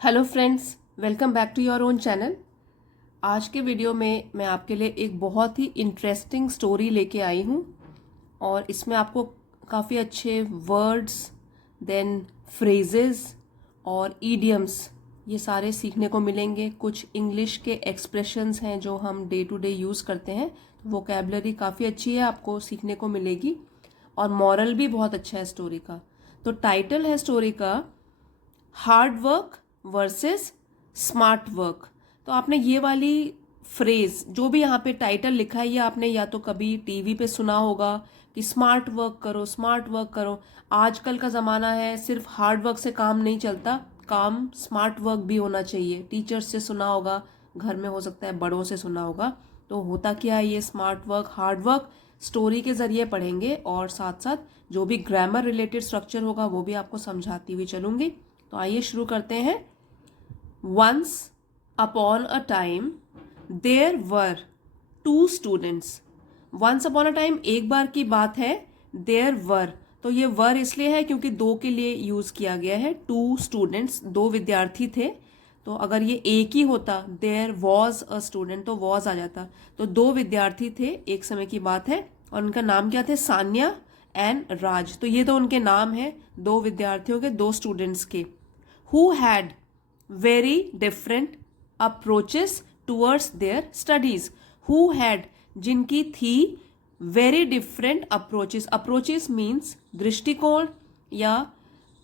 Hello friends, welcome back to your own channel. आज के video में मैं आपके लिए एक बहुत ही इंटरेस्टिंग स्टोरी लेके आई हूँ और इसमें आपको काफ़ी अच्छे वर्ड्स, देन फ्रेजेस और ईडियम्स ये सारे सीखने को मिलेंगे। कुछ इंग्लिश के एक्सप्रेशंस हैं जो हम डे टू डे यूज़ करते हैं, तो वोकेबलरी काफ़ी अच्छी है, आपको सीखने को मिलेगी और मॉरल भी बहुत अच्छा है स्टोरी का। तो टाइटल है स्टोरी का hard work versus smart work. तो आपने ये वाली फ्रेज जो भी यहाँ पे टाइटल लिखा है ये आपने या तो कभी टीवी पे सुना होगा कि स्मार्ट वर्क करो, स्मार्ट वर्क करो। आजकल का ज़माना है, सिर्फ हार्ड वर्क से काम नहीं चलता, काम स्मार्ट वर्क भी होना चाहिए। टीचर्स से सुना होगा, घर में हो सकता है बड़ों से सुना होगा। तो होता क्या है ये smart work hard work, story के ज़रिए पढ़ेंगे और साथ साथ जो भी ग्रामर रिलेटेड स्ट्रक्चर होगा वो भी आपको समझाती हुई चलूंगी। तो आइए शुरू करते हैं। Once upon a time there were two students. Once upon a time एक बार की बात है। There were, तो ये वर इसलिए है क्योंकि दो के लिए यूज किया गया है। Two students, दो विद्यार्थी थे। तो अगर ये एक ही होता there was a student तो was आ जाता। तो दो विद्यार्थी थे, एक समय की बात है और उनका नाम क्या थे, सान्या एंड राज। तो ये तो उनके नाम है, दो विद्यार्थियों के, दो स्टूडेंट्स के। Who had very different approaches towards their studies. Who had, जिनकी थी very different approaches. Approaches means दृष्टिकोण या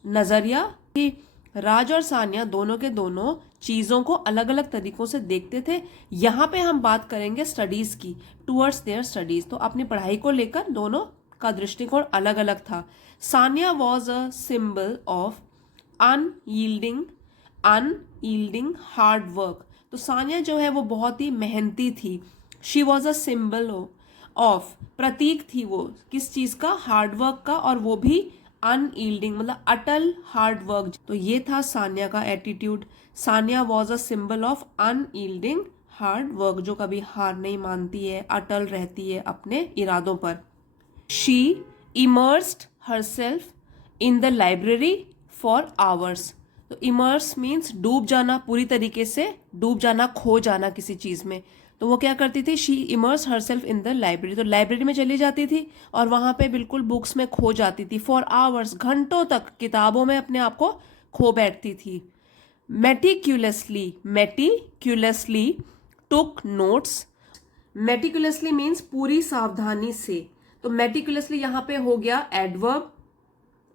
नजरिया। कि राज और सानिया दोनों के दोनों चीजों को अलग अलग तरीकों से देखते थे। यहाँ पे हम बात करेंगे स्टडीज की, टूवर्ड्स देयर स्टडीज। तो अपनी पढ़ाई को लेकर दोनों का दृष्टिकोण अलग अलग था। Sania was a symbol of unyielding hard work. तो सानिया जो है वो बहुत ही मेहनती थी। She was a symbol of, प्रतीक थी वो किस चीज का, हार्ड वर्क का, और वो भी अनयील्डिंग मतलब अटल हार्ड वर्क। तो ये था सानिया का attitude. Sania was a symbol of unyielding hard work, जो कभी हार नहीं मानती है, अटल रहती है अपने इरादों पर। She immersed herself in the library for hours. तो इमर्स मीन्स डूब जाना, पूरी तरीके से डूब जाना, खो जाना किसी चीज में। तो वो क्या करती थी, she immerse herself in the library. तो लाइब्रेरी में चली जाती थी और वहां पे बिल्कुल बुक्स में खो जाती थी। फॉर आवर्स, घंटों तक किताबों में अपने आप को खो बैठती थी। मेटिक्यूलसली टुक नोट्स। मेटिकुलसली मीन्स पूरी सावधानी से। तो मेटिकुलसली यहाँ पे हो गया एडवर्ब।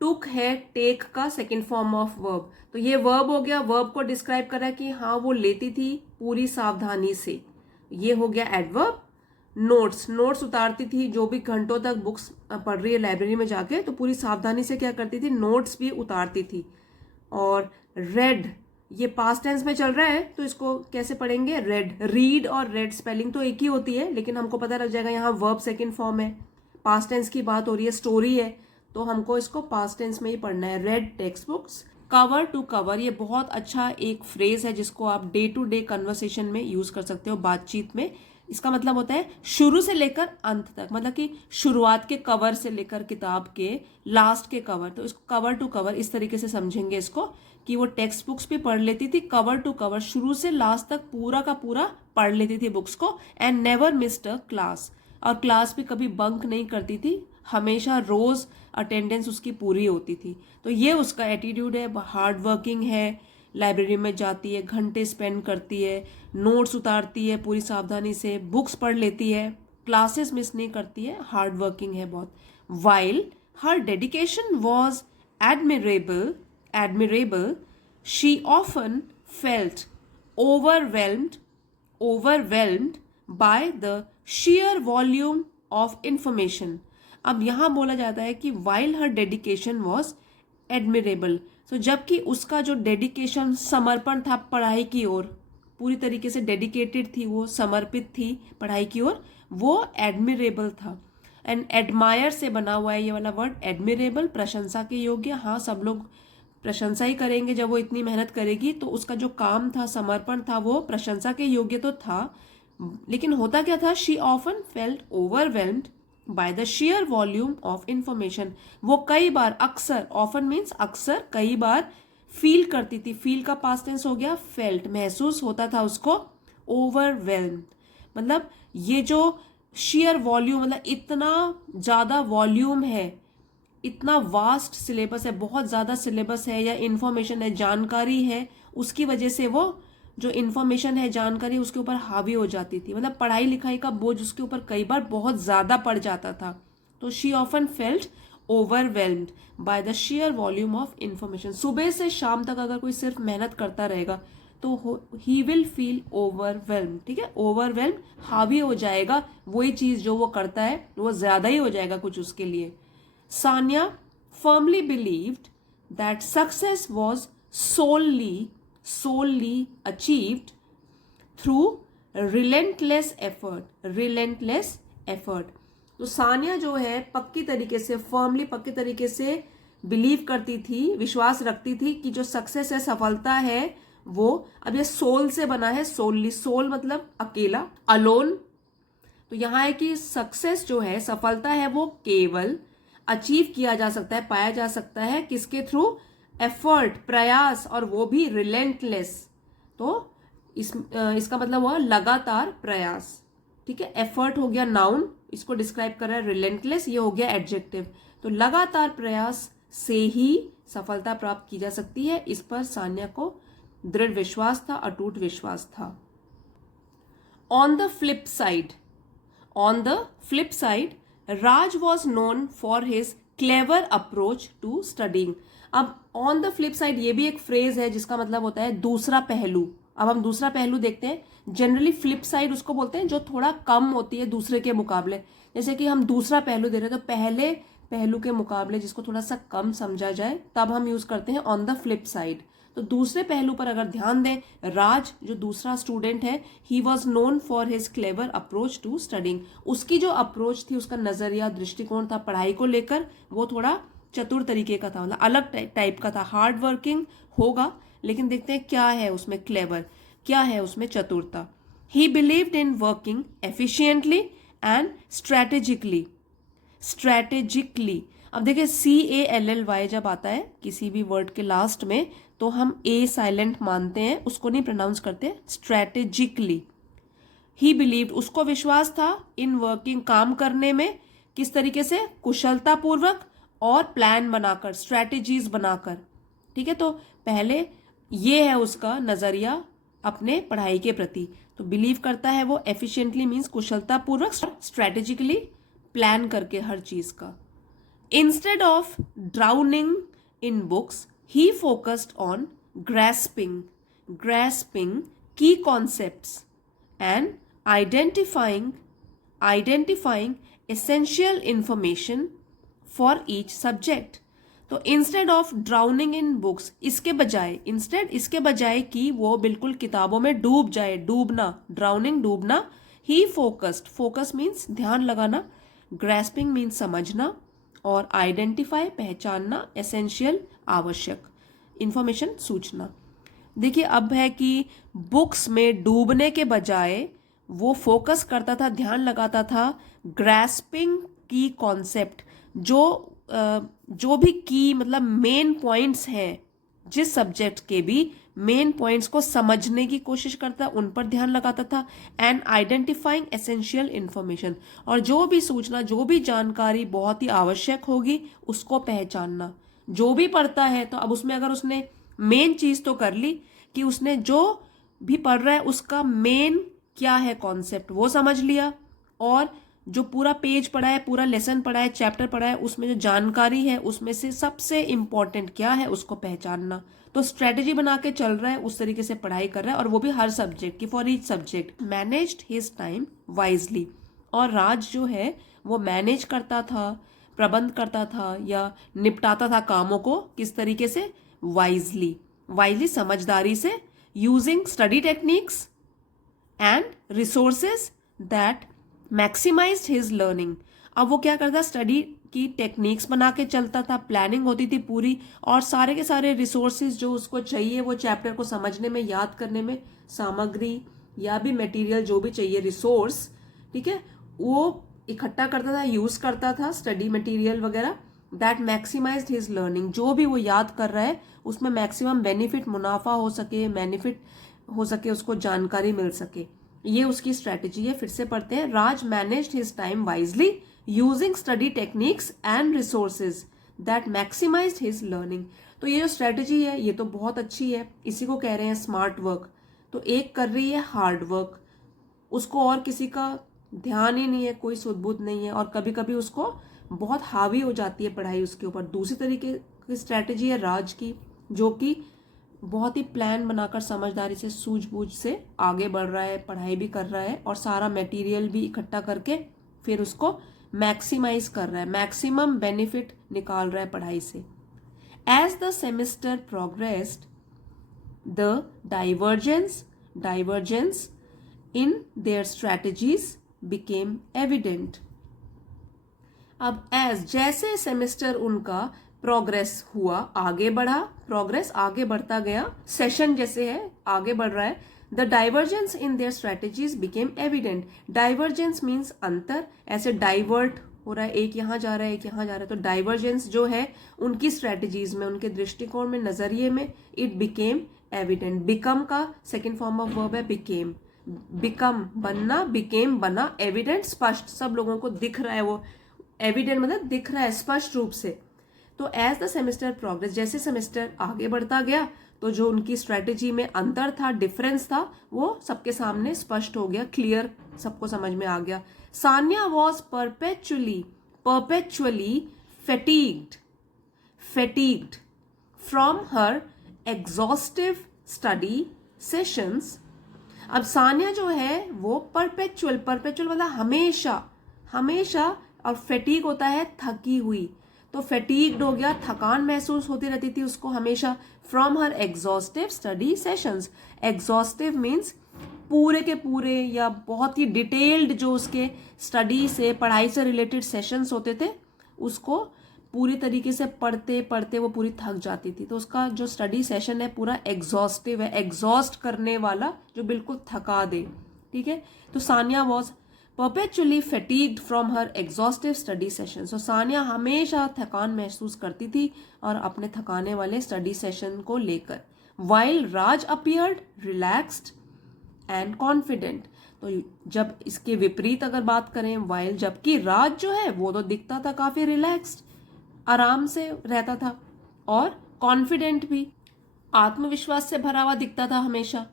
टुक है टेक का सेकेंड फॉर्म ऑफ वर्ब। तो ये वर्ब हो गया, वर्ब को डिस्क्राइब करा कि हाँ वो लेती थी पूरी सावधानी से, ये हो गया एडवर्ब। नोट्स, नोट्स उतारती थी, जो भी घंटों तक बुक्स पढ़ रही है लाइब्रेरी में जाके तो पूरी सावधानी से क्या करती थी, नोट्स भी उतारती थी। और रेड, ये पास्ट टेंस में चल रहा है तो इसको कैसे पढ़ेंगे, रेड। रीड और रेड स्पेलिंग तो एक ही होती है, लेकिन हमको पता लग जाएगा यहाँ वर्ब सेकेंड फॉर्म है, पास्ट टेंस की बात हो रही है, स्टोरी है, तो हमको इसको पास्ट टेंस में ही पढ़ना है। Read text books. Cover to cover, ये बहुत अच्छा एक फ्रेज है जिसको आप डे टू डे कन्वर्सेशन में यूज कर सकते हो, बातचीत में। इसका मतलब होता है शुरू से लेकर अंत तक, मतलब कि शुरुआत के कवर से लेकर किताब के लास्ट के कवर। तो इसको कवर टू कवर इस तरीके से समझेंगे इसको कि वो टेक्स्ट बुक्स भी पढ़ लेती थी, कवर टू कवर, शुरू से लास्ट तक पूरा का पूरा पढ़ लेती थी बुक्स को। And never missed a class, और क्लास भी कभी बंक नहीं करती थी, हमेशा रोज अटेंडेंस उसकी पूरी होती थी। तो ये उसका एटीट्यूड है, हार्ड वर्किंग है, लाइब्रेरी में जाती है, घंटे स्पेंड करती है, नोट्स उतारती है पूरी सावधानी से, बुक्स पढ़ लेती है, क्लासेस मिस नहीं करती है, हार्ड वर्किंग है बहुत। While her dedication was admirable, she often felt overwhelmed by the sheer volume of information. अब यहां बोला जाता है कि while her dedication was admirable, तो जबकि उसका जो डेडिकेशन, समर्पण था पढ़ाई की ओर, पूरी तरीके से डेडिकेटेड थी, वो समर्पित थी पढ़ाई की ओर, वो एडमिरेबल था। एंड एडमायर से बना हुआ है ये वाला वर्ड, एडमिरेबल, प्रशंसा के योग्य। हाँ, सब लोग प्रशंसा ही करेंगे जब वो इतनी मेहनत करेगी, तो उसका जो काम था, समर्पण था, वो प्रशंसा के योग्य तो था। लेकिन होता क्या था, she often felt overwhelmed by the share volume of information. वो कई बार, अक्सर, ऑफन मीन्स अक्सर, कई बार फील करती थी, फील का पास्ट टेंस हो गया फेल्ट, महसूस होता था उसको ओवरवेल्म्ड। मतलब ये जो शेयर वॉल्यूम, मतलब इतना ज़्यादा वॉल्यूम है, इतना वास्ट सिलेबस है, बहुत ज़्यादा सिलेबस है या इन्फॉर्मेशन है, जानकारी है, उसकी वजह से वो जो इन्फॉर्मेशन है, जानकारी उसके ऊपर हावी हो जाती थी। मतलब पढ़ाई लिखाई का बोझ उसके ऊपर कई बार बहुत ज़्यादा पड़ जाता था। तो she often felt overwhelmed by the share volume of information. सुबह से शाम तक अगर कोई सिर्फ मेहनत करता रहेगा तो ही विल फील ओवरवेल्म, ठीक है, ओवरवेल्म, हावी हो जाएगा, वही चीज जो वो करता है वो ज्यादा ही हो जाएगा कुछ उसके लिए। Sania firmly believed that success was solely achieved through relentless effort। तो सानिया जो है पक्की तरीके से, फर्मली पक्की तरीके से बिलीव करती थी, विश्वास रखती थी कि जो सक्सेस है, सफलता है, वो, अब ये सोल से बना है, सोलली, सोल मतलब अकेला, अलोन। तो यहां है कि सक्सेस जो है, सफलता है, वो केवल अचीव किया जा सकता है, पाया जा सकता है किसके थ्रू? एफर्ट, प्रयास, और वो भी रिलेंटलेस। तो इसका मतलब हुआ लगातार प्रयास, ठीक है। एफर्ट हो गया नाउन, इसको डिस्क्राइब कर रहा है, रिलेंटलेस ये हो गया एडजेक्टिव। तो लगातार प्रयास से ही सफलता प्राप्त की जा सकती है, इस पर सान्या को दृढ़ विश्वास था, अटूट विश्वास था। On the flip side Raj was known for his clever approach to studying. अब ऑन द फ्लिप साइड ये भी एक फ्रेज है जिसका मतलब होता है दूसरा पहलू। अब हम दूसरा पहलू देखते हैं। जनरली फ्लिप साइड उसको बोलते हैं जो थोड़ा कम होती है दूसरे के मुकाबले। जैसे कि हम दूसरा पहलू दे रहे हैं तो पहले पहलू के मुकाबले जिसको थोड़ा सा कम समझा जाए तब हम यूज करते हैं ऑन द फ्लिप साइड। तो दूसरे पहलू पर अगर ध्यान दें, राज जो दूसरा स्टूडेंट है, he was known for his clever approach to studying. उसकी जो अप्रोच थी, उसका नजरिया, दृष्टिकोण था पढ़ाई को लेकर, वो थोड़ा चतुर तरीके का था, मतलब अलग टाइप का था। हार्ड वर्किंग होगा, लेकिन देखते हैं क्या है उसमें क्लेवर, क्या है उसमें चतुरता। He believed in working efficiently and strategically. अब देखिए CALLY जब आता है किसी भी वर्ड के लास्ट में तो हम ए साइलेंट मानते हैं, उसको नहीं प्रोनाउंस करते, स्ट्रैटेजिकली। ही बिलीव्ड, उसको विश्वास था, इन वर्किंग, काम करने में, किस तरीके से? कुशलता पूर्वक और प्लान बनाकर, स्ट्रैटेजीज बनाकर, ठीक है। तो पहले ये है उसका नजरिया अपने पढ़ाई के प्रति। तो बिलीव करता है वो एफिशिएंटली मीन्स कुशलता पूर्वक, स्ट्रैटेजिकली प्लान करके हर चीज का। Instead of drowning in books he focused on grasping key concepts and identifying essential information for each subject। तो instead of drowning in books, इसके बजाय कि वो बिल्कुल किताबों में डूब जाए, डूबना, ड्राउनिंग डूबना, ही फोकस मीन्स ध्यान लगाना, ग्रेस्पिंग मीन्स समझना, और आइडेंटिफाई पहचानना, एसेंशियल आवश्यक इंफॉर्मेशन सूचना। देखिए अब है कि बुक्स में डूबने के बजाय वो फोकस करता था, ध्यान लगाता था, ग्रेस्पिंग की कॉन्सेप्ट, जो भी की मतलब मेन पॉइंट्स हैं, जिस सब्जेक्ट के भी मेन पॉइंट्स को समझने की कोशिश करता, उन पर ध्यान लगाता था। एंड आइडेंटिफाइंग एसेंशियल इंफॉर्मेशन, और जो भी सूचना, जो भी जानकारी बहुत ही आवश्यक होगी उसको पहचानना। जो भी पढ़ता है तो अब उसमें अगर उसने मेन चीज तो कर ली कि उसने जो भी पढ़ रहा है उसका मेन क्या है कॉन्सेप्ट वो समझ लिया, और जो पूरा पेज पढ़ा है, पूरा लेसन पढ़ा है, चैप्टर पढ़ा है, उसमें जो जानकारी है उसमें से सबसे इंपॉर्टेंट क्या है उसको पहचानना। तो स्ट्रेटेजी बना के चल रहा है, उस तरीके से पढ़ाई कर रहा है, और वो भी हर सब्जेक्ट की, for each subject. Managed his time wisely, और राज जो है वो मैनेज करता था, प्रबंध करता था या निपटाता था कामों को, किस तरीके से? वाइजली समझदारी से, using study techniques and resources that maximized his learning. अब वो क्या करता? स्टडी की टेक्निक्स बना के चलता था, प्लानिंग होती थी पूरी, और सारे के सारे रिसोर्सेज जो उसको चाहिए वो चैप्टर को समझने में, याद करने में, सामग्री या भी मटेरियल जो भी चाहिए, रिसोर्स, ठीक है, वो इकट्ठा करता था, यूज करता था, स्टडी मटेरियल वगैरह, दैट मैक्सिमाइज्ड हिज लर्निंग, जो भी वो याद कर रहा है उसमें मैक्सिमम बेनिफिट, मुनाफा हो सके, बेनिफिट हो सके, उसको जानकारी मिल सके, ये उसकी स्ट्रेटेजी है। फिर से पढ़ते हैं। Raj managed his time wisely using study techniques and resources that maximized his learning. तो ये जो स्ट्रेटेजी है ये तो बहुत अच्छी है, इसी को कह रहे हैं स्मार्ट वर्क। तो एक कर रही है हार्ड वर्क, उसको और किसी का ध्यान ही नहीं है, कोई सुध-बुध नहीं है, और कभी कभी उसको बहुत हावी हो जाती है पढ़ाई उसके ऊपर। दूसरी तरीके की स्ट्रेटेजी है राज की, जो कि बहुत ही प्लान बनाकर समझदारी से सूझबूझ से आगे बढ़ रहा है, पढ़ाई भी कर रहा है और सारा मटेरियल भी इकट्ठा करके फिर उसको मैक्सिमाइज कर रहा है, मैक्सिमम बेनिफिट निकाल रहा है पढ़ाई से। As the semester progressed the divergence in their strategies became evident। अब जैसे सेमेस्टर उनका प्रोग्रेस हुआ, आगे बढ़ा, प्रोग्रेस आगे बढ़ता गया, सेशन जैसे है आगे बढ़ रहा है, the divergence in their strategies became evident. Divergence means अंतर, ऐसे डाइवर्ट हो रहा है, एक यहाँ जा रहा है एक यहाँ जा रहा है, तो डाइवर्जेंस जो है उनकी स्ट्रेटेजीज में, उनके दृष्टिकोण में, नजरिए में, इट बिकेम एविडेंट। बिकम का सेकेंड फॉर्म ऑफ वर्ब है बिकेम, बिकम बनना, बिकेम बना, एविडेंट स्पष्ट, सब लोगों को दिख रहा है, वो एविडेंट मतलब दिख रहा है स्पष्ट रूप से। तो एज द सेमेस्टर प्रोग्रेस, जैसे सेमेस्टर आगे बढ़ता गया तो जो उनकी स्ट्रेटेजी में अंतर था, डिफरेंस था, वो सबके सामने स्पष्ट हो गया, क्लियर, सबको समझ में आ गया। Sania was perpetually fatigued from her exhaustive study sessions। अब सानिया जो है वो परपेचुअल मतलब हमेशा हमेशा, और फेटीग होता है थकी हुई, तो फेटीग्ड हो गया, थकान महसूस होती रहती थी उसको हमेशा। From her exhaustive study sessions, exhaustive means पूरे के पूरे या बहुत ही डिटेल्ड, जो उसके स्टडी से, पढ़ाई से रिलेटेड सेशंस होते थे, उसको पूरी तरीके से पढ़ते पढ़ते वो पूरी थक जाती थी। तो उसका जो स्टडी सेशन है पूरा एग्जॉस्टिव है, एग्जॉस्ट करने वाला, जो बिल्कुल थका दे। ठीक है, तो Sania was perpetually fatigued from her exhaustive study session। So Sania हमेशा थकान महसूस करती थी और अपने थकाने वाले स्टडी सेशन को लेकर। While Raj appeared relaxed and confident। तो जब इसके विपरीत अगर बात करें, while, जबकि राज जो है वो तो दिखता था काफी रिलैक्स्ड, आराम से रहता था, और कॉन्फिडेंट भी, आत्मविश्वास से भरा हुआ दिखता था हमेशा।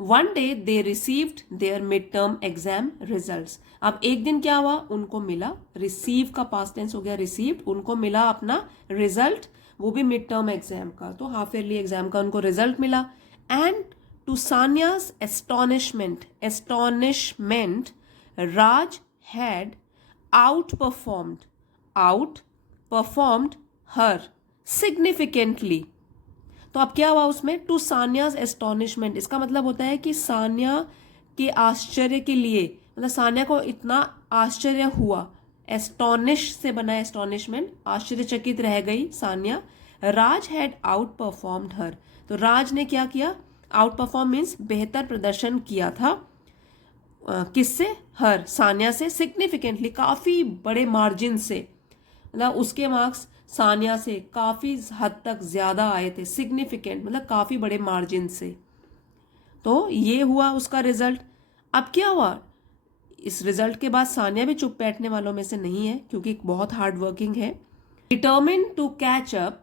One day they received their midterm exam results। अब एक दिन क्या हुआ, उनको मिला, रिसीव का पास्ट टेंस हो गया रिसीव्ड, उनको मिला अपना रिजल्ट, वो भी मिड टर्म एग्जाम का, तो हाफ ईयरली एग्जाम का उनको रिजल्ट मिला। And to Sania's astonishment Raj had outperformed her significantly. तो अब क्या हुआ उसमें, टू सानियाज एस्टोनिशमेंट, इसका मतलब होता है कि सानिया के आश्चर्य के लिए, मतलब सानिया को इतना आश्चर्य हुआ, एस्टोनिश से बना एस्टोनिशमेंट, आश्चर्यचकित रह गई सानिया। राज हैड आउट परफॉर्म्ड हर, तो राज ने क्या किया, आउट परफॉर्म मीन्स बेहतर प्रदर्शन किया था, किससे, हर, सानिया से, सिग्निफिकेंटली, काफी बड़े मार्जिन से, मतलब उसके मार्क्स सानिया से काफी हद तक ज्यादा आए थे, सिग्निफिकेंट मतलब काफी बड़े मार्जिन से। तो ये हुआ उसका रिजल्ट। अब क्या हुआ, इस रिजल्ट के बाद सानिया भी चुप बैठने वालों में से नहीं है, क्योंकि बहुत हार्ड वर्किंग है। Determined to catch up,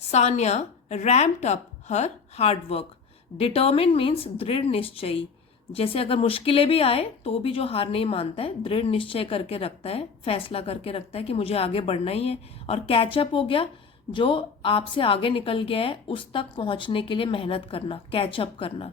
Sania ramped up her hard work. Determined means दृढ़ निश्चयी, जैसे अगर मुश्किलें भी आए तो भी जो हार नहीं मानता है, दृढ़ निश्चय करके रखता है, फैसला करके रखता है कि मुझे आगे बढ़ना ही है। और कैचअप हो गया, जो आपसे आगे निकल गया है उस तक पहुंचने के लिए मेहनत करना, कैचअप करना।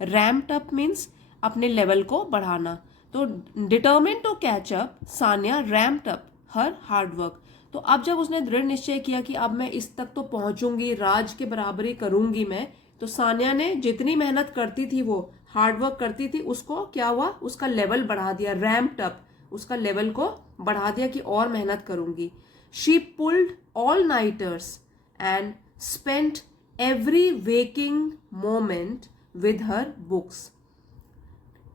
रैम्प्ड अप मीन्स अपने लेवल को बढ़ाना। तो determine to catch up, Sania ramped up her hard work. तो अब जब उसने दृढ़ निश्चय किया कि अब मैं इस तक तो पहुंचूंगी, राज के बराबरी करूंगी मैं, तो सानिया ने जितनी मेहनत करती थी, वो हार्ड वर्क करती थी, उसको क्या हुआ, उसका लेवल बढ़ा दिया, रैम्प्ड अप, उसका लेवल को बढ़ा दिया कि और मेहनत करूंगी। She pulled all nighters and spent every waking moment with her books.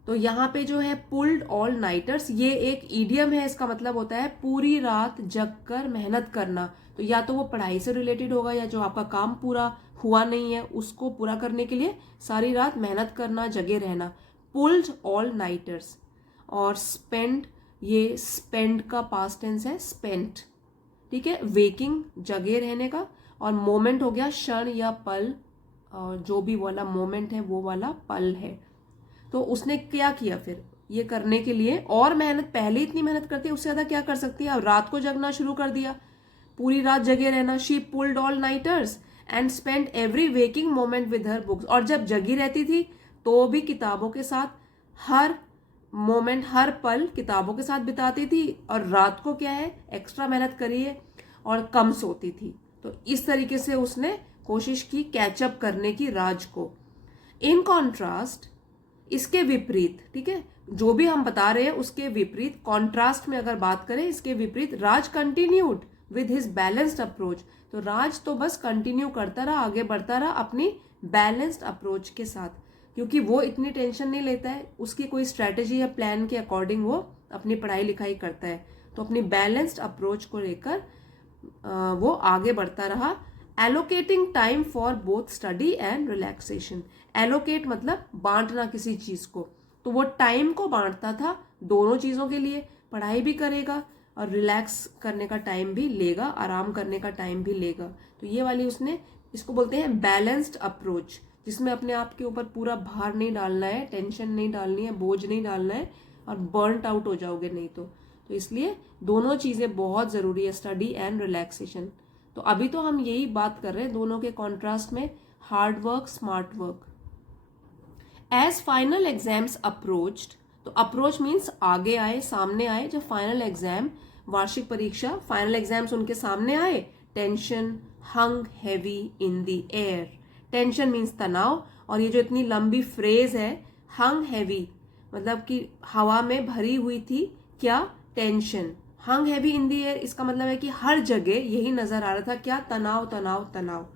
तो यहाँ पे जो है पुल्ड ऑल नाइटर्स, ये एक ईडियम है, इसका मतलब होता है पूरी रात जगकर मेहनत करना। तो या तो वो पढ़ाई से रिलेटेड होगा, या जो आपका काम पूरा हुआ नहीं है उसको पूरा करने के लिए सारी रात मेहनत करना, जगे रहना। Pulled all nighters. और स्पेंड, ये स्पेंड का पास्ट टेंस है, स्पेंट, ठीक है। वेकिंग, जगे रहने का। और मोमेंट हो गया क्षण या पल, और जो भी वाला मोमेंट है वो वाला पल है। तो उसने क्या किया फिर ये करने के लिए, और मेहनत, पहले इतनी मेहनत करती है, उससे ज्यादा क्या कर सकती है। अब रात को जगना शुरू कर दिया, पूरी रात जगे रहना। She pulled all nighters and spend every waking moment with her books. और जब जगी रहती थी तो भी किताबों के साथ हर मोमेंट, हर पल किताबों के साथ बिताती थी। और रात को क्या है, एक्स्ट्रा मेहनत करिए और कम सोती थी। तो इस तरीके से उसने कोशिश की कैचअप करने की राज को। इन कॉन्ट्रास्ट, इसके विपरीत, ठीक है, जो भी हम बता रहे हैं उसके विपरीत, कॉन्ट्रास्ट में अगर बात करें इसके विपरीत, Raj continued with his balanced approach. तो राज तो बस कंटिन्यू करता रहा, आगे बढ़ता रहा अपनी बैलेंस्ड अप्रोच के साथ, क्योंकि वो इतनी टेंशन नहीं लेता है, उसकी कोई स्ट्रैटेजी या प्लान के अकॉर्डिंग वो अपनी पढ़ाई लिखाई करता है। तो अपनी बैलेंस्ड अप्रोच को लेकर वो आगे बढ़ता रहा। Allocating time for both study and relaxation. Allocate मतलब बांटना किसी चीज को, तो वो टाइम को बांटता था दोनों चीजों के लिए, पढ़ाई भी करेगा और रिलैक्स करने का टाइम भी लेगा, आराम करने का टाइम भी लेगा। तो ये वाली उसने, इसको बोलते हैं बैलेंस्ड अप्रोच, जिसमें अपने आप के ऊपर पूरा भार नहीं डालना है, टेंशन नहीं डालनी है, बोझ नहीं डालना है, और बर्नट आउट हो जाओगे नहीं तो इसलिए दोनों चीजें बहुत जरूरी है, स्टडी एंड रिलैक्सेशन। तो अभी तो हम यही बात कर रहे हैं दोनों के कॉन्ट्रास्ट में, hard work, smart work. As final exams approached, तो अप्रोच मीन्स आगे आए, सामने आए। जब फाइनल एग्जाम, वार्षिक परीक्षा, फाइनल एग्जाम्स उनके सामने आए, tension hung heavy in the air. Tension means तनाव, और ये जो इतनी लंबी फ्रेज है हंग हैवी, मतलब कि हवा में भरी हुई थी क्या, tension. Hung heavy in the air, इसका मतलब है कि हर जगह यही नजर आ रहा था, क्या, तनाव तनाव तनाव।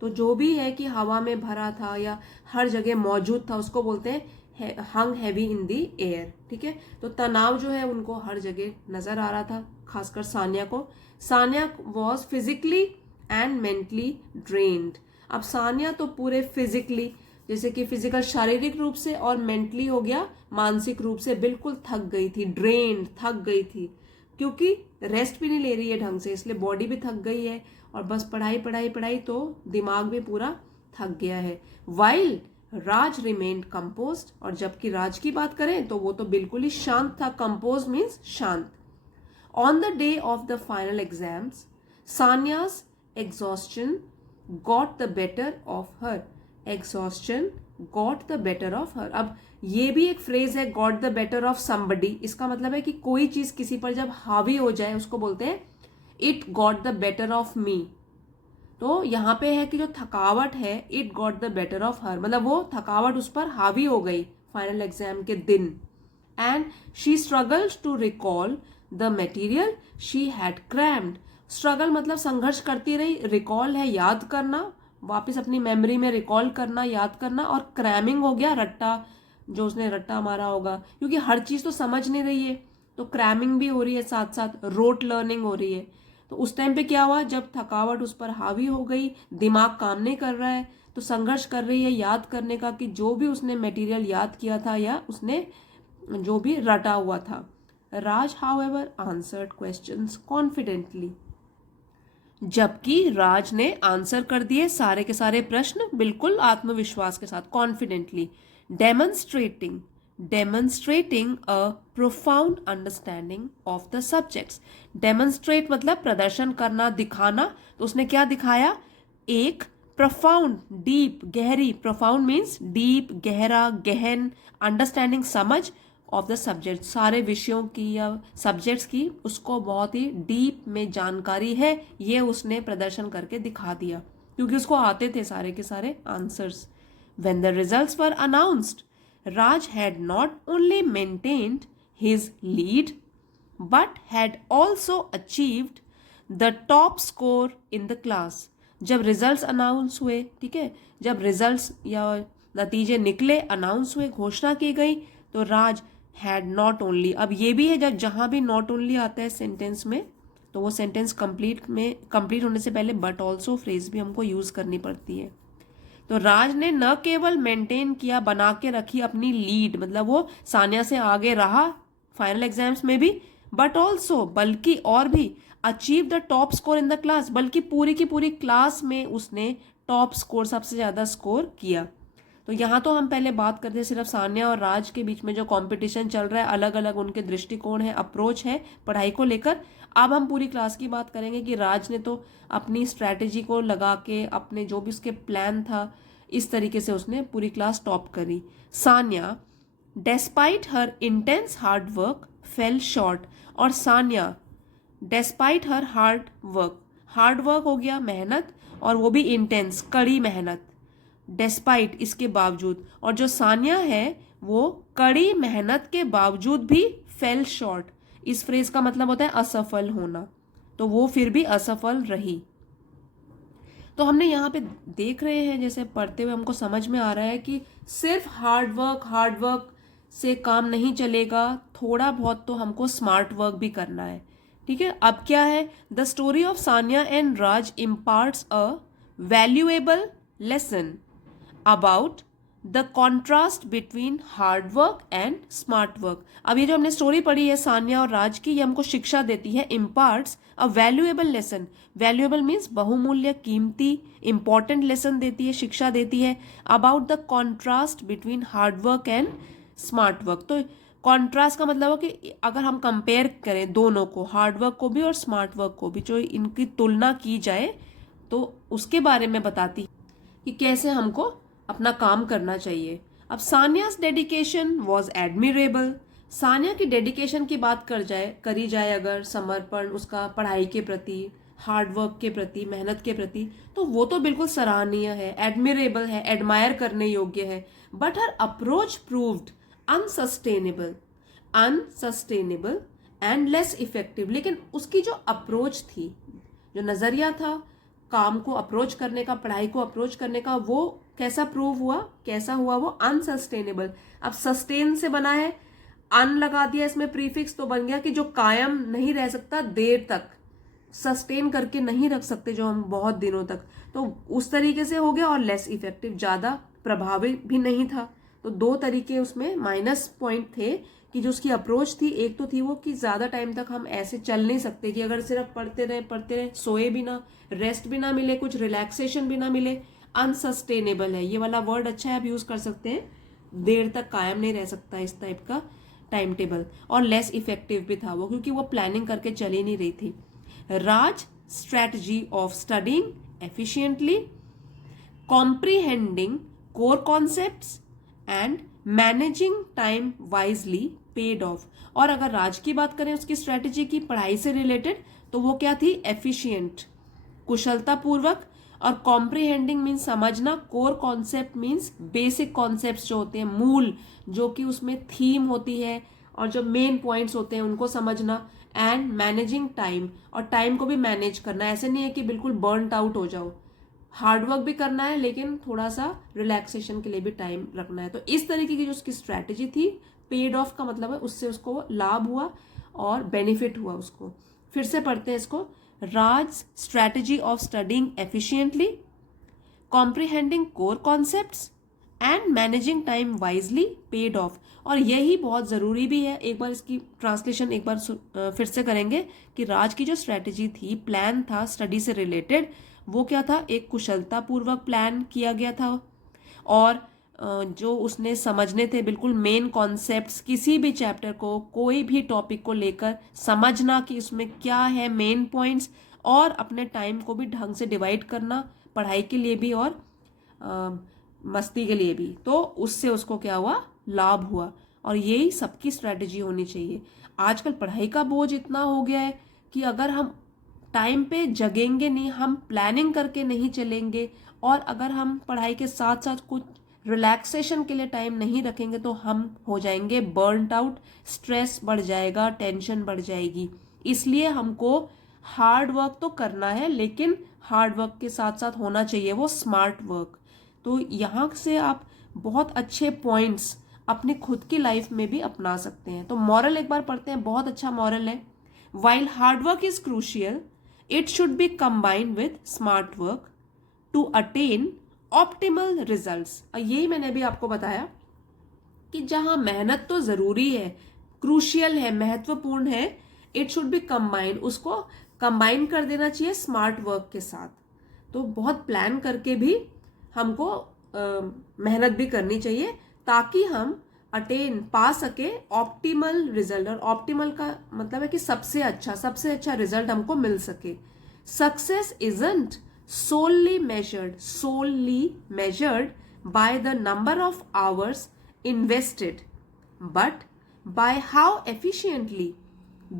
तो जो भी है कि हवा में भरा था या हर जगह मौजूद था, उसको बोलते हैं हंग हैवी इन दी एयर, ठीक है। तो तनाव जो है उनको हर जगह नजर आ रहा था, खासकर सानिया को। Sania was physically and mentally drained. अब सानिया तो पूरे फिजिकली, जैसे कि फिजिकल शारीरिक रूप से, और मेंटली हो गया मानसिक रूप से, बिल्कुल थक गई थी, ड्रेन्ड, थक गई थी, क्योंकि रेस्ट भी नहीं ले रही है ढंग से, इसलिए बॉडी भी थक गई है, और बस पढ़ाई पढ़ाई पढ़ाई, तो दिमाग भी पूरा थक गया है। वाइल राज रिमेन्ड कंपोज्ड, और जबकि राज की बात करें तो वो तो बिल्कुल ही शांत था, कंपोज मीन्स शांत। On the day of the final exams, Sania's exhaustion got the better of her. Exhaustion got the better of her. अब ये भी एक फ्रेज है, got the better of somebody. इसका मतलब है कि कोई चीज किसी पर जब हावी हो जाए उसको बोलते हैं it got the better of me. तो यहाँ पे है कि जो थकावट है, it got the better of हर, मतलब वो थकावट उस पर हावी हो गई फाइनल एग्जाम के दिन। And she struggles to recall the material she had crammed. Struggle मतलब संघर्ष करती रही, रिकॉल है याद करना, वापस अपनी मेमोरी में रिकॉल करना, याद करना, और क्रैमिंग हो गया रट्टा, जो उसने रट्टा मारा होगा, क्योंकि हर चीज तो समझ नहीं रही है, तो क्रैमिंग भी हो रही है, साथ साथ रोट लर्निंग हो रही है। तो उस टाइम पे क्या हुआ, जब थकावट उस पर हावी हो गई, दिमाग काम नहीं कर रहा है, तो संघर्ष कर रही है याद करने का कि जो भी उसने मटेरियल याद किया था या उसने जो भी रटा हुआ था। राज हाउएवर आंसर्ड क्वेश्चंस कॉन्फिडेंटली। जबकि राज ने आंसर कर दिए सारे के सारे प्रश्न बिल्कुल आत्मविश्वास के साथ, confidently. Demonstrating a profound understanding of the subjects. Demonstrate मतलब प्रदर्शन करना, दिखाना। तो उसने क्या दिखाया, एक profound, deep, गहरी, profound means deep, गहरा, गहन, understanding समझ, ऑफ द सब्जेक्ट, सारे विषयों की या सब्जेक्ट्स की उसको बहुत ही डीप में जानकारी है, ये उसने प्रदर्शन करके दिखा दिया, क्योंकि उसको आते थे सारे के सारे answers. When the results were announced, Raj had not only maintained his lead but had also achieved the top score in the class. जब रिजल्ट्स अनाउंस हुए, ठीक है, जब रिजल्ट्स या नतीजे निकले, अनाउंस हुए, घोषणा की गई, तो राज हैड नॉट ओनली, अब ये भी है जब जहां भी नॉट ओनली आता है सेंटेंस में तो वो सेंटेंस कंप्लीट होने से पहले बट ऑल्सो फ्रेज भी हमको यूज़ करनी पड़ती है। तो राज ने न केवल मेंटेन किया, बना के रखी अपनी लीड, मतलब वो सानिया से आगे रहा फाइनल एग्जाम्स में भी, बट ऑल्सो बल्कि और भी, achieve the top score in the class, बल्कि पूरी की पूरी क्लास में उसने टॉप स्कोर, सबसे ज़्यादा स्कोर किया। तो यहाँ तो हम पहले बात करते हैं सिर्फ सानिया और राज के बीच में जो कंपटीशन चल रहा है, अलग अलग उनके दृष्टिकोण है, अप्रोच है पढ़ाई को लेकर। अब हम पूरी क्लास की बात करेंगे कि राज ने तो अपनी स्ट्रैटेजी को लगा के, अपने जो भी उसके प्लान था, इस तरीके से उसने पूरी क्लास टॉप करी। Sania despite her intense hard work fell short, और Sania despite her hard work हो गया मेहनत, और वो भी इंटेंस कड़ी मेहनत, डेस्पाइट इसके बावजूद, और जो सानिया है वो कड़ी मेहनत के बावजूद भी फेल शॉर्ट, इस फ्रेज का मतलब होता है असफल होना, तो वो फिर भी असफल रही। तो हमने यहाँ पे देख रहे हैं, जैसे पढ़ते हुए हमको समझ में आ रहा है कि सिर्फ हार्ड वर्क से काम नहीं चलेगा, थोड़ा बहुत तो हमको स्मार्ट वर्क भी करना है। ठीक है, अब क्या है, the story of Sania and Raj imparts a valuable lesson about the contrast between hard work and smart work. अब ये जो हमने स्टोरी पढ़ी है सानिया और राज की, ये हमको शिक्षा देती है, इम्पार्ट्स अ वैल्यूएबल लेसन, वैल्यूएबल मीन्स बहुमूल्य, कीमती, इंपॉर्टेंट लेसन देती है, शिक्षा देती है, about the contrast between hard work and smart work. तो कॉन्ट्रास्ट का मतलब हो कि अगर हम कंपेयर करें दोनों को, हार्ड वर्क को भी और स्मार्ट वर्क को भी, जो इनकी तुलना की जाए तो उसके बारे में बताती कि कैसे हमको अपना काम करना चाहिए। अब सानिया's डेडिकेशन वॉज एडमिरेबल, सानिया की डेडिकेशन की बात करी जाए अगर, समर्पण उसका पढ़ाई के प्रति, हार्ड वर्क के प्रति, मेहनत के प्रति, तो वो तो बिल्कुल सराहनीय है, एडमिरेबल है, एडमायर करने योग्य है। But her approach proved unsustainable and less effective, लेकिन उसकी जो अप्रोच थी, जो नजरिया था काम को अप्रोच करने का, पढ़ाई को अप्रोच करने का, वो कैसा प्रूव हुआ, कैसा हुआ वो, अनसस्टेनेबल। अब सस्टेन से बना है, अन लगा दिया इसमें प्रीफिक्स, तो बन गया कि जो कायम नहीं रह सकता देर तक, सस्टेन करके नहीं रख सकते जो हम बहुत दिनों तक, तो उस तरीके से हो गया। और लेस इफेक्टिव, ज्यादा प्रभावी भी नहीं था। तो दो तरीके उसमें माइनस पॉइंट थे कि जो उसकी अप्रोच थी, एक तो थी वो कि ज्यादा टाइम तक हम ऐसे चल नहीं सकते कि अगर सिर्फ पढ़ते रहे, सोए भी ना, रेस्ट भी ना मिले, कुछ रिलैक्सेशन भी ना मिले, अनसस्टेनेबल है, ये वाला वर्ड अच्छा है, आप यूज कर सकते हैं, देर तक कायम नहीं रह सकता इस टाइप का टाइम टेबल। और लेस इफेक्टिव भी था वो, क्योंकि वो प्लानिंग करके चल ही नहीं रही थी। Raj strategy of studying efficiently, comprehending core concepts and managing time wisely paid off. और अगर राज की बात करें उसकी स्ट्रेटेजी की पढ़ाई से रिलेटेड, तो वो क्या थी, एफिशिएंट, कुशलता पूर्वक, और कॉम्प्रीहेंडिंग मीन्स समझना, core concept means basic concepts जो होते हैं, मूल जो कि उसमें थीम होती है और जो मेन पॉइंट्स होते हैं उनको समझना, एंड मैनेजिंग टाइम, और टाइम को भी मैनेज करना, ऐसे नहीं है कि बिल्कुल बर्नड आउट हो जाओ, हार्ड वर्क भी करना है लेकिन थोड़ा सा रिलैक्सेशन के लिए भी टाइम रखना है। तो इस तरीके की जो उसकी स्ट्रैटेजी थी, पेड ऑफ का मतलब है उससे उसको लाभ हुआ और बेनिफिट हुआ उसको। फिर से पढ़ते हैं इसको, Raj strategy of studying efficiently, comprehending core concepts and managing time wisely paid off. और यही बहुत ज़रूरी भी है, एक बार इसकी ट्रांसलेशन एक बार फिर से करेंगे कि राज की जो स्ट्रैटेजी थी, प्लान था स्टडी से रिलेटेड, वो क्या था, एक कुशलतापूर्वक प्लान किया गया था, और जो उसने समझने थे बिल्कुल मेन कॉन्सेप्ट्स, किसी भी चैप्टर को, कोई भी टॉपिक को लेकर समझना कि उसमें क्या है मेन पॉइंट्स, और अपने टाइम को भी ढंग से डिवाइड करना, पढ़ाई के लिए भी और मस्ती के लिए भी। तो उससे उसको क्या हुआ, लाभ हुआ। और यही सबकी स्ट्रैटेजी होनी चाहिए। आजकल पढ़ाई का बोझ इतना हो गया है कि अगर हम टाइम पे जगेंगे नहीं, हम प्लानिंग करके नहीं चलेंगे, और अगर हम पढ़ाई के साथ साथ कुछ रिलैक्सेशन के लिए टाइम नहीं रखेंगे, तो हम हो जाएंगे बर्नड आउट, स्ट्रेस बढ़ जाएगा, टेंशन बढ़ जाएगी। इसलिए हमको हार्ड वर्क तो करना है, लेकिन हार्ड वर्क के साथ साथ होना चाहिए वो स्मार्ट वर्क। तो यहाँ से आप बहुत अच्छे पॉइंट्स अपनी खुद की लाइफ में भी अपना सकते हैं। तो मॉरल एक बार पढ़ते हैं, बहुत अच्छा मॉरल है। While hard work is crucial, it should be combined with smart work to attain optimal results. यही मैंने भी आपको बताया कि जहां मेहनत तो जरूरी है, क्रूशियल है, महत्वपूर्ण है, इट शुड बी कंबाइन, उसको कंबाइन कर देना चाहिए स्मार्ट वर्क के साथ. तो बहुत प्लान करके भी हमको मेहनत भी करनी चाहिए ताकि हम पा सके ऑप्टिमल रिजल्ट. और ऑप्टिमल का मतलब है कि सबसे अच्छा रिजल्ट हमको मिल सके. Success isn't solely measured by the number of hours invested, but by how efficiently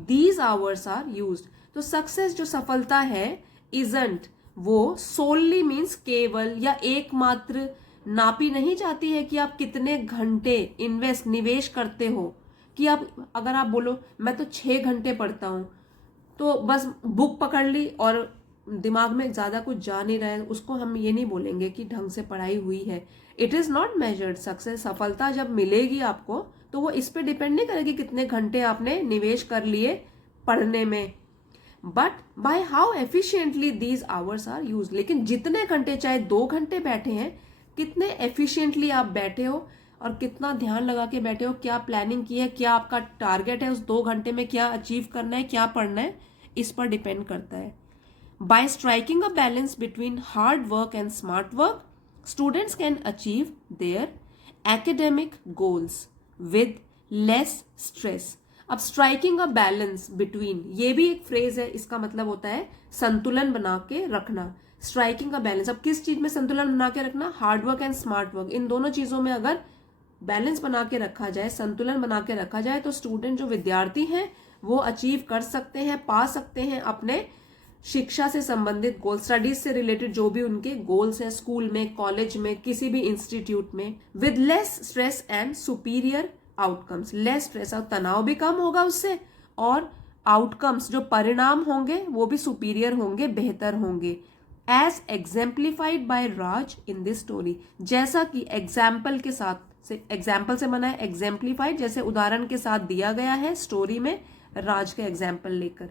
these hours are used. तो सक्सेस जो सफलता है isn't, वो solely means केवल या एकमात्र नापी नहीं जाती है कि आप कितने घंटे निवेश करते हो. कि आप अगर आप बोलो मैं तो 6 घंटे पढ़ता हूं, तो बस बुक पकड़ ली और दिमाग में ज्यादा कुछ जा नहीं रहा है, उसको हम ये नहीं बोलेंगे कि ढंग से पढ़ाई हुई है. It is not measured. Success, सफलता जब मिलेगी आपको तो वो इस पे डिपेंड नहीं करेगी कितने घंटे आपने निवेश कर लिए पढ़ने में, but by how efficiently these hours are used. लेकिन जितने घंटे, चाहे 2 घंटे बैठे हैं, कितने एफिशिएंटली आप बैठे हो और कितना ध्यान लगा के बैठे हो, क्या प्लानिंग की है, क्या आपका टारगेट है उस 2 घंटे में, क्या अचीव करना है, क्या पढ़ना है, इस पर डिपेंड करता है. By striking a balance between hard work and smart work, students can achieve their academic goals with less stress. अब striking a balance between, ये भी एक फ्रेज है, इसका मतलब होता है संतुलन बना के रखना. striking a balance, अब किस चीज में संतुलन बना के रखना? Hard work and smart work. इन दोनों चीजों में अगर बैलेंस बना के रखा जाए, संतुलन बना के रखा जाए, तो स्टूडेंट जो विद्यार्थी हैं वो अचीव कर सकते हैं, पा सकते हैं अपने शिक्षा से संबंधित गोल, स्टडीज से रिलेटेड जो भी उनके गोल्स हैं, स्कूल में, कॉलेज में, किसी भी इंस्टीट्यूट में, with less stress and superior outcomes. Less stress, और तनाव भी कम होगा उससे, और आउटकम्स जो परिणाम होंगे वो भी सुपीरियर होंगे, बेहतर होंगे. As exemplified by Raj in this story. जैसा कि एग्जाम्पल के साथ, एग्जाम्पल से बना है एग्जाम्प्लीफाइड, जैसे उदाहरण के साथ दिया गया है स्टोरी में राज का एग्जाम्पल लेकर.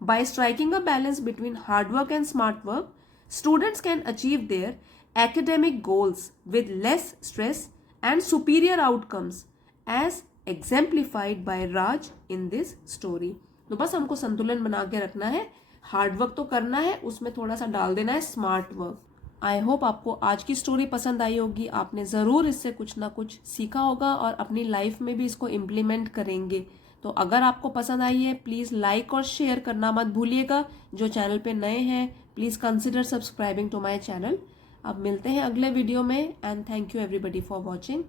By striking a balance between hard work and smart work, students can achieve their academic goals with less stress and superior outcomes as exemplified by Raj in this story. तो बस हमको संतुलन बना के रखना है, हार्ड वर्क तो करना है, उसमें थोड़ा सा डाल देना है स्मार्ट वर्क. आई होप आपको आज की स्टोरी पसंद आई होगी. आपने ज़रूर इससे कुछ ना कुछ सीखा होगा और अपनी लाइफ में भी इसको इम्प्लीमेंट करेंगे. तो अगर आपको पसंद आई है प्लीज़ लाइक और शेयर करना मत भूलिएगा. जो चैनल पे नए हैं please consider subscribing to my channel. अब मिलते हैं अगले वीडियो में, and thank you everybody for watching.